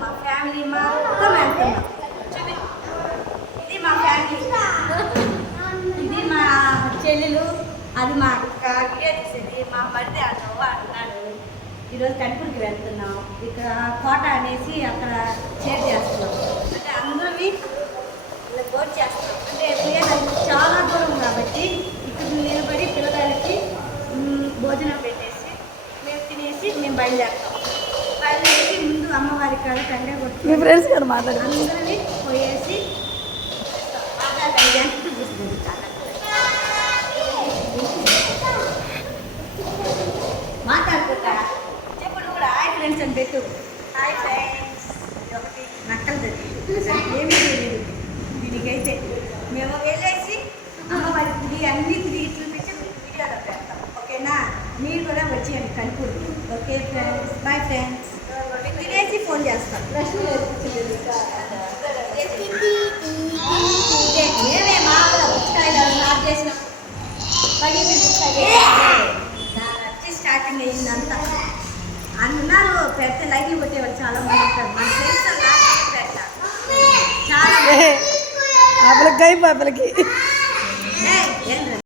మా ఫ్యామిలీ మొత్తం వెళ్తున్నాం. ఇది మా ఫ్యామిలీ, ఇది మా చెల్లెలు, అది మా అక్క తీసేది, మా బర్త్డే అన్నాడు. ఈరోజు కనుపూర్కి వెళ్తున్నాం. ఇక్కడ కోట అనేసి అక్కడ షేర్ చేస్తున్నాం. అంటే అందరినీ ఇలా బోట్ చేస్తున్నాం. అంటే చాలా దూరం కాబట్టి ఇక్కడ నిలబడి పిల్లలకి భోజనం పెట్టేసి మేము తినేసి మేము బయలుదేరుతాం. బయలుదేరి ముందు అమ్మవారి కాడ కండే కొట్టి మీ ఫ్రెండ్స్ గారు మాట్లాడారు. అందరినీ పోయేసి మాట్లాడుకుంటా చెప్పుడు కూడా హాయ్ ఫ్రెండ్స్ అని పెట్టు. Hi friends. ఒకటి నక్కలు ఏమీ తెలియదు దీనికైతే. మేము వెళ్ళేసి అమ్మవారి తిరిగి అన్ని తిరిగి చూపించి వీడియోలో పెడతాం. ఓకేనా? మీరు కూడా వచ్చేయండి కనుపూర్కి. Okay friends, bye friends. తినేసి ఫోన్ చేస్తాం. ఏమే మామూలు పుచ్చకాయలు స్టార్ట్ చేసినాం. వచ్చి స్టార్టింగ్ అయ్యింది అంతా. అన్నారు పెడితే లైట్లు కొట్టేవాళ్ళు చాలా మంది ఉంటారు. మన ఫ్రెండ్స్ పెట్టారు చాలా ఆపలకి